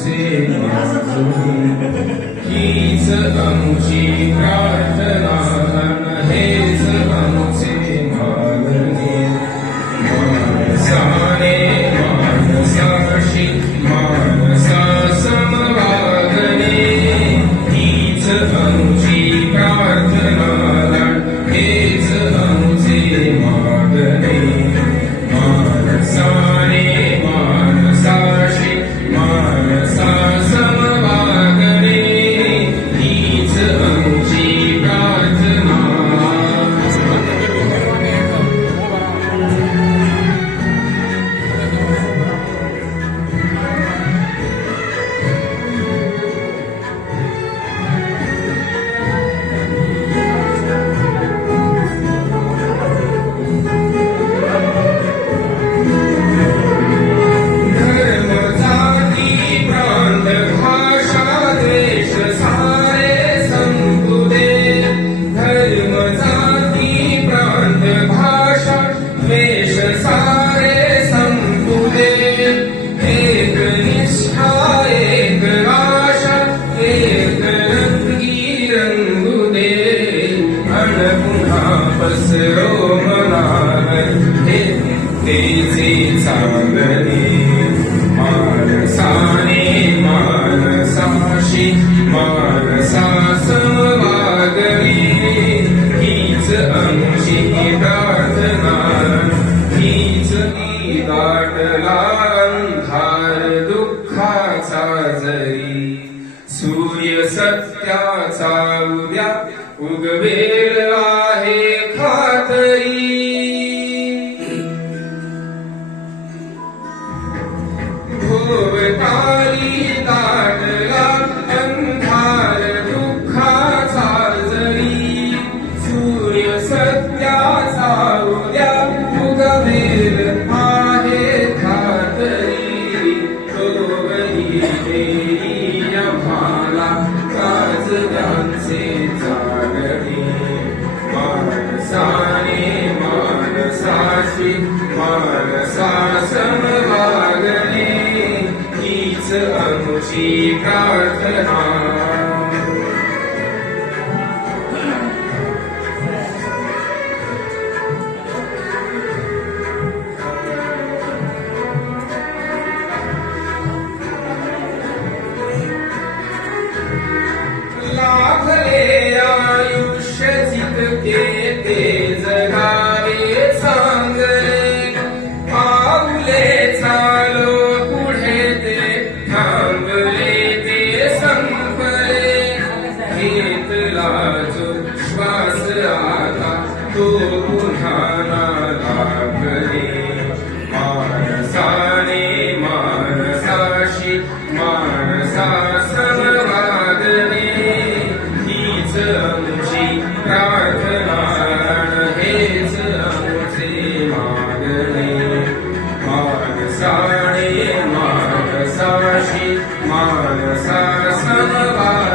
आमचे मागणे हीच आमची प्रार्थना हेच आमचे मागणे मानसाने मानसाशी मानसा समवागणे हीच आमची प्रार्थना हेच आमचे मागणे मानसाने मानसाशी मानसा समवागणे हीच आमची प्रार्थना पसरो मनावर हे तेचे चांगले मानसाने मानसाशी मानसा समवागणे हीच आमची प्रार्थना हीच दाटला अंधार दुःखाचा जरी सूर्य सत्याचा उद्या उगवेल आहे खातरी भोवताली दाटला अंधार दुःखाचा जरी सूर्य सत्याचा उद्या उगवेल आहे खातरी तोवरी देई आम्हाला काजळांचे जागणे मानसाने मानसाशी मानसा समवागणे हीच आमची प्रार्थना लाभले आयुष्य जितके ते जगावे चांगले पाऊले चालो पुढे ते थांबले ते संपले घेतला जो श्वास आता तो पुन्हा ना लागले मानसाने मानसाशी मानसा समवागणे हीच आमची प्रार्थना हेच आमचे मागणे मानसाने मानसाशी मानसा समवागणे